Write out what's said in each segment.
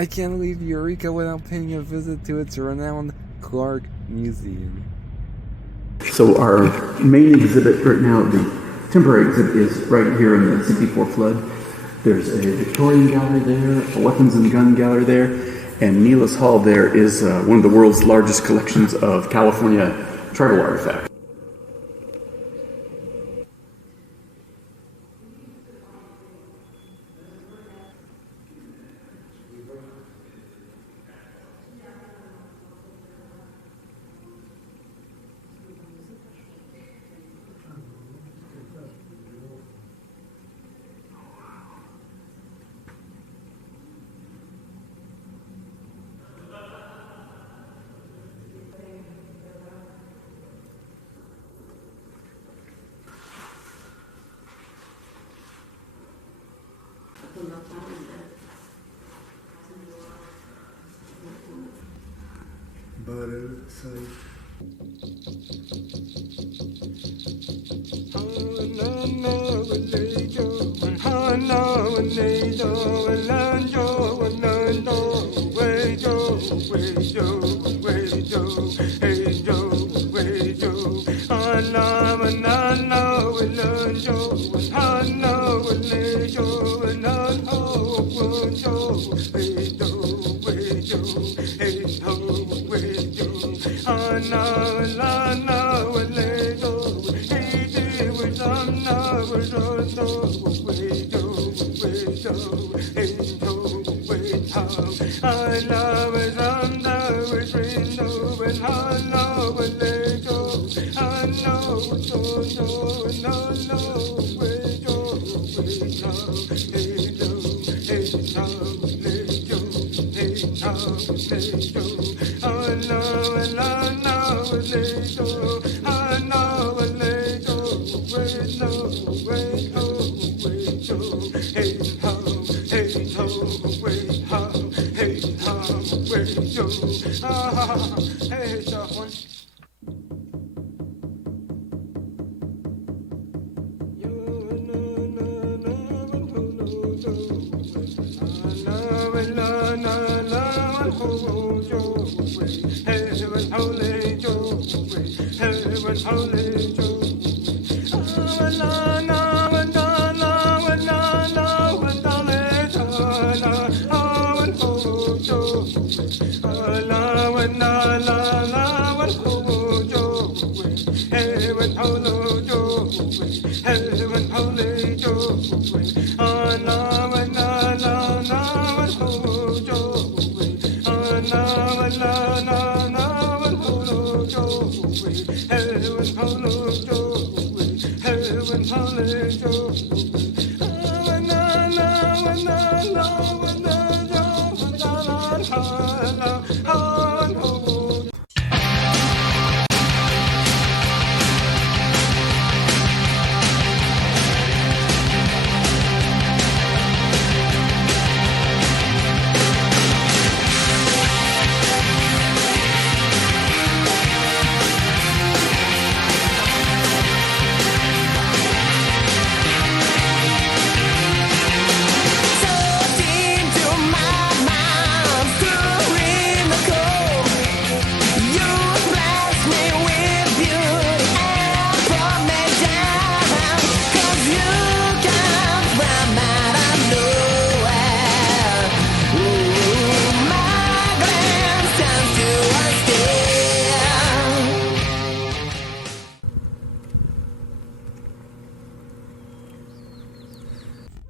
I can't leave Eureka without paying a visit to its renowned Clarke Museum. So our main exhibit right now, the temporary exhibit, is right here in the 64 flood. There's a Victorian gallery there, a weapons and gun gallery there, and Neelis Hall there is one of the world's largest collections of California tribal artifacts.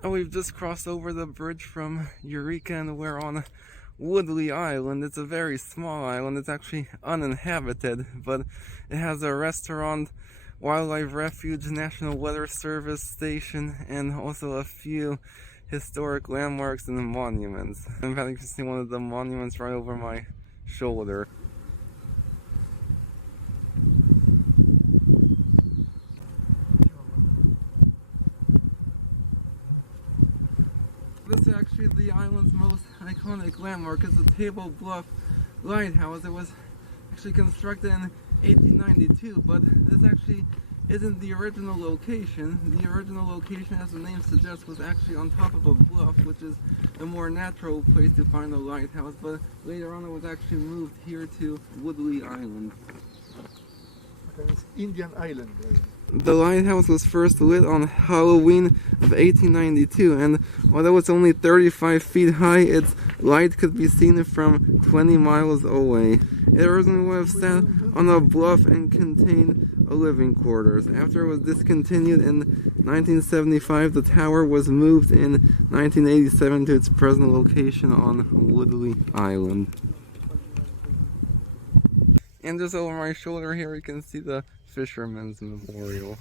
We've just crossed over the bridge from Eureka and we're on Woodley Island. It's a very small island. It's actually uninhabited, but it has a restaurant, wildlife refuge, National Weather Service station, and also a few historic landmarks and monuments. In fact, you can see one of the monuments right over my shoulder. This is actually the island's most iconic landmark. It's the Table Bluff Lighthouse. It was actually constructed in 1892, but this actually isn't the original location. The original location, as the name suggests, was actually on top of a bluff, which is a more natural place to find a lighthouse, but later on it was actually moved here to Woodley Island. It's Indian Island. The lighthouse was first lit on Halloween of 1892, and although it's only 35 feet high, its light could be seen from 20 miles away. It originally would have sat on a bluff and contained a living quarters. After it was discontinued in 1975, the tower was moved in 1987 to its present location on Woodley Island. And just over my shoulder here, you can see the Fisherman's Memorial.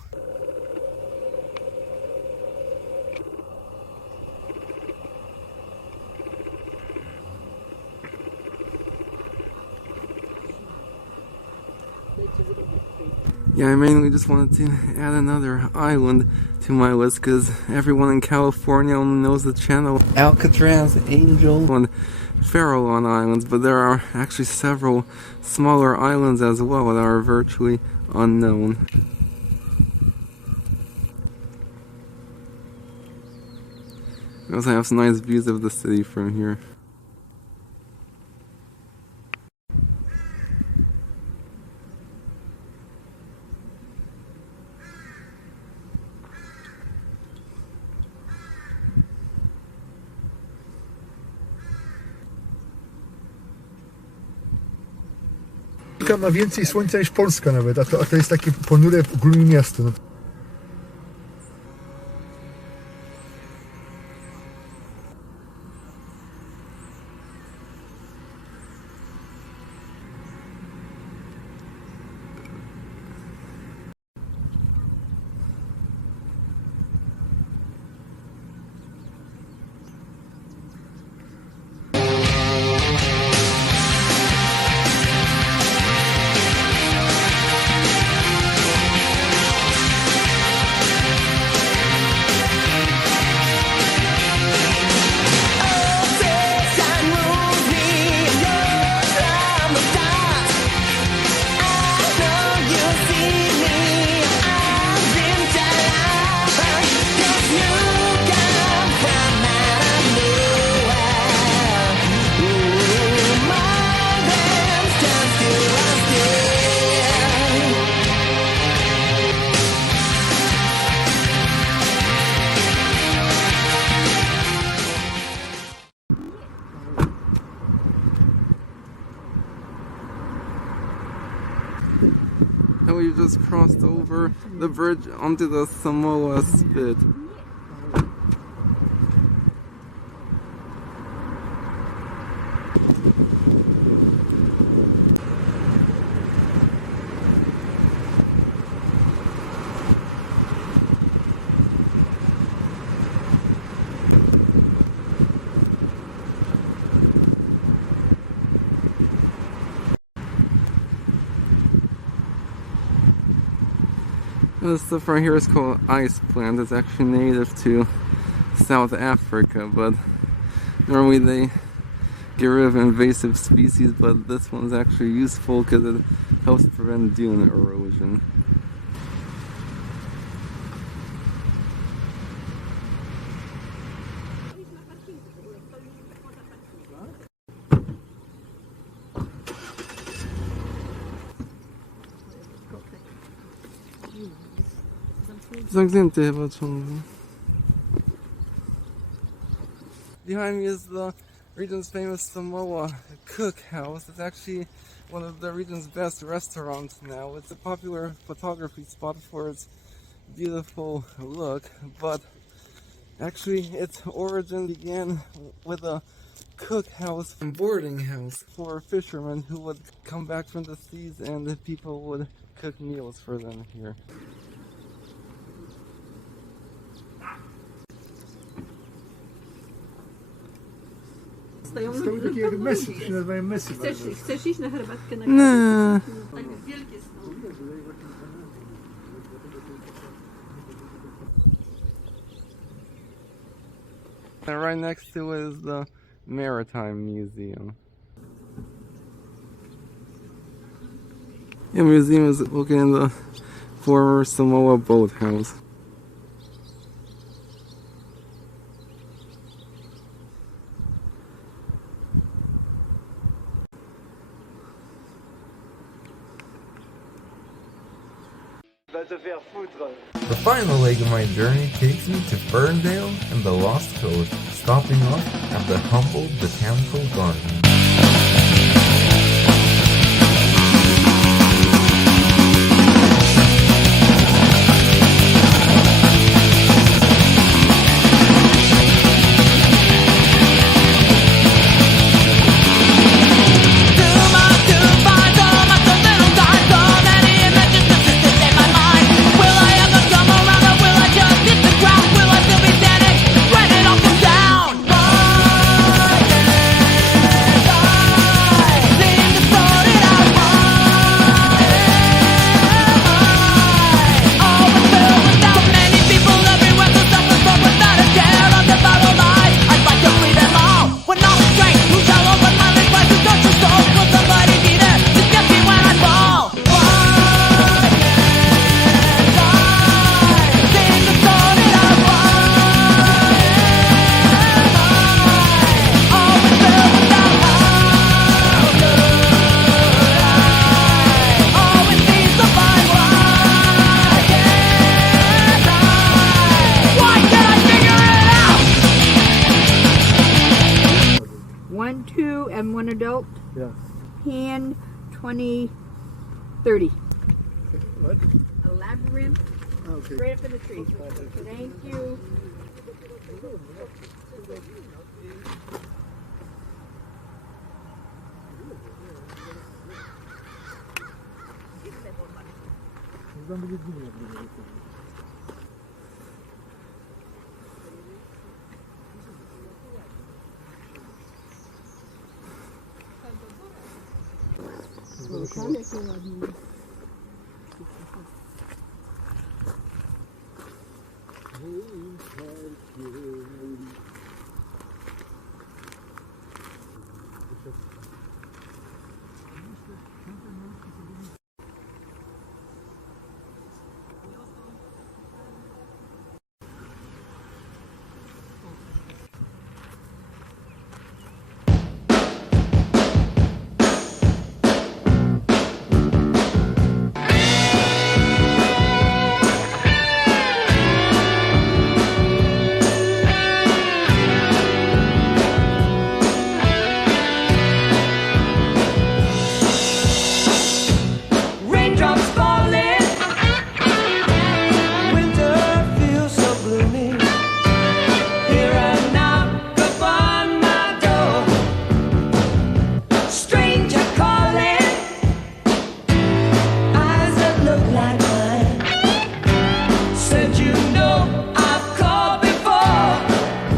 Yeah, I mainly just wanted to add another island to my list because everyone in California only knows the channel Alcatraz, Angel, and Farallon Islands, but there are actually several smaller islands as well that are virtually unknown. We also have some nice views of the city from here. Ma więcej słońca niż Polska nawet, a to jest takie ponure ogólnie miasto. No. And we just crossed over the bridge onto the Samoa Spit. This stuff right here is called ice plant. It's actually native to South Africa, but normally they get rid of invasive species, but this one's actually useful because it helps prevent dune erosion. Zamknięty chyba ciągle. Behind me is the region's famous Samoa cookhouse. It's actually one of the region's best restaurants now. It's a popular photography spot for its beautiful look, but actually its origin began with a cookhouse and boarding house for fishermen who would come back from the seas, and the people would cook meals for them here. Są takie jak mesy, się nazywają mesy. Chcesz iść na herbatkę na Nie. Tak wielkie są. And right next to it is the Maritime Museum. The museum is located in the former Samoa boathouse. The final leg of my journey takes me to Ferndale and the Lost Coast, stopping off at the Humboldt Botanical Garden. And one adult. Yeah. Hand 20, 30. What? A labyrinth. Okay. Right up in the tree. Thank you.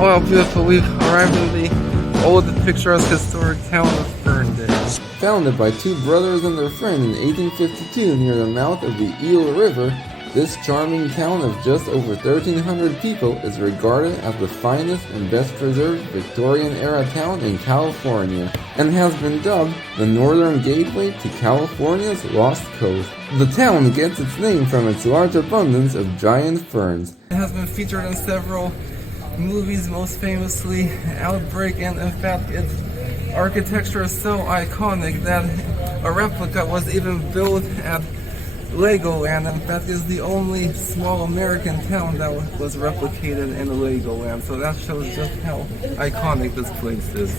Oh, how beautiful. We've arrived in the old picturesque historic town of Ferndale. Founded by two brothers and their friend in 1852 near the mouth of the Eel River, this charming town of just over 1,300 people is regarded as the finest and best preserved Victorian-era town in California, and has been dubbed the Northern Gateway to California's Lost Coast. The town gets its name from its large abundance of giant ferns. It has been featured in several movies, most famously Outbreak, and in fact its architecture is so iconic that a replica was even built at Legoland. In fact, is the only small American town that was replicated in Legoland, so that shows just how iconic this place is.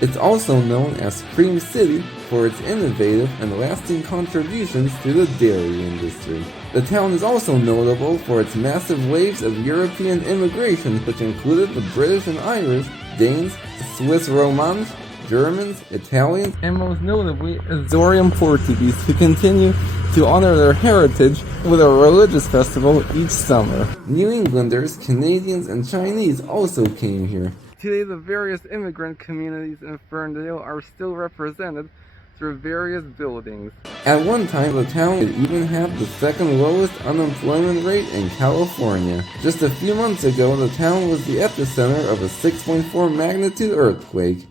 It's also known as Cream City for its innovative and lasting contributions to the dairy industry. The town is also notable for its massive waves of European immigration, which included the British and Irish, Danes, Swiss Romans, Germans, Italians, and most notably Azorean Portuguese, who continue to honor their heritage with a religious festival each summer. New Englanders, Canadians, and Chinese also came here. Today, the various immigrant communities in Ferndale are still represented through various buildings. At one time, the town even had the second lowest unemployment rate in California. Just a few months ago, the town was the epicenter of a 6.4 magnitude earthquake.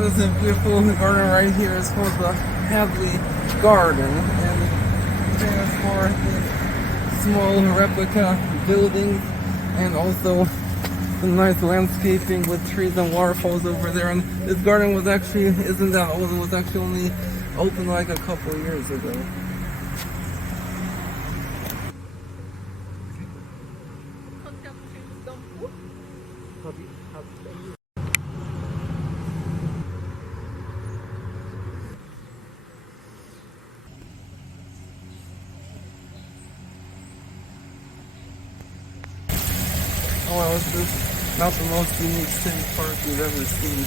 this is a beautiful garden right here. It's called the Woodley Garden, and it's famous for these small replica buildings and also the nice landscaping with trees and waterfalls over there. And this garden was actually isn't that old. It was actually only open like a couple years ago. Oh, well, this is not the most unique city park you've ever seen.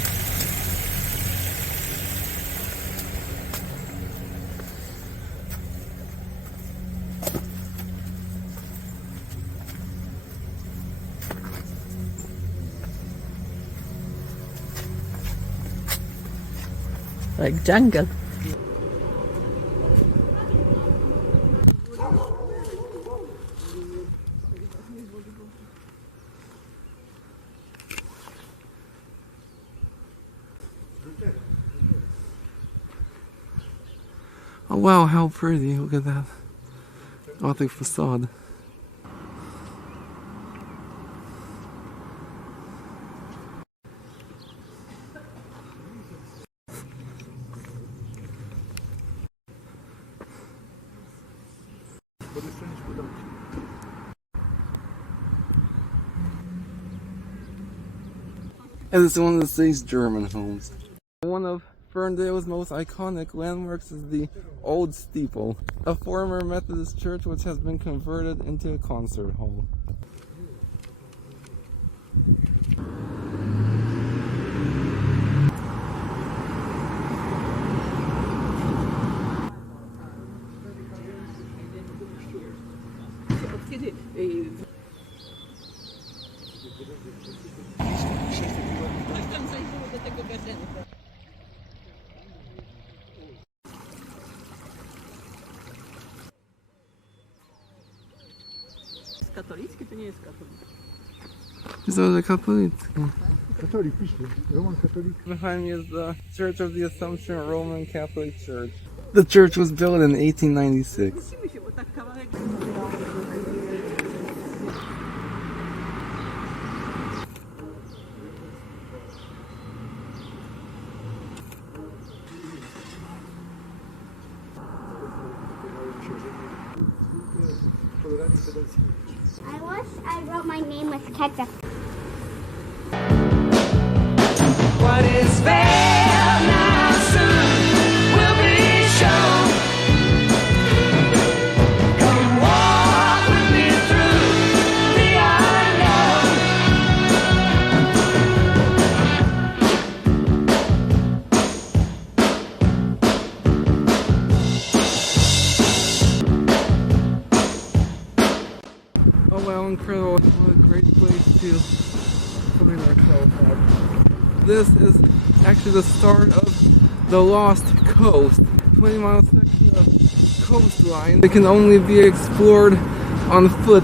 Like jungle. Oh wow, how pretty. Look at that Gothic facade. And it's one of the city's German homes. One of Ferndale's most iconic landmarks is the Old Steeple, a former Methodist church which has been converted into a concert hall. Katolicki to nie jest katolicki. Is that a Catholic? Katolik, piszcie. Roman Katolik. Behind me is the Church of the Assumption Roman Catholic Church. The church was built in 1896. Musimy się, bo tak kawałek... I wish I wrote my name with ketchup. What is veiled now soon will be shown. Come walk with me through the unknown. Oh wow, incredible. What a great place to clean ourselves up. This is actually the start of the Lost Coast. 20-mile section of coastline that can only be explored on foot.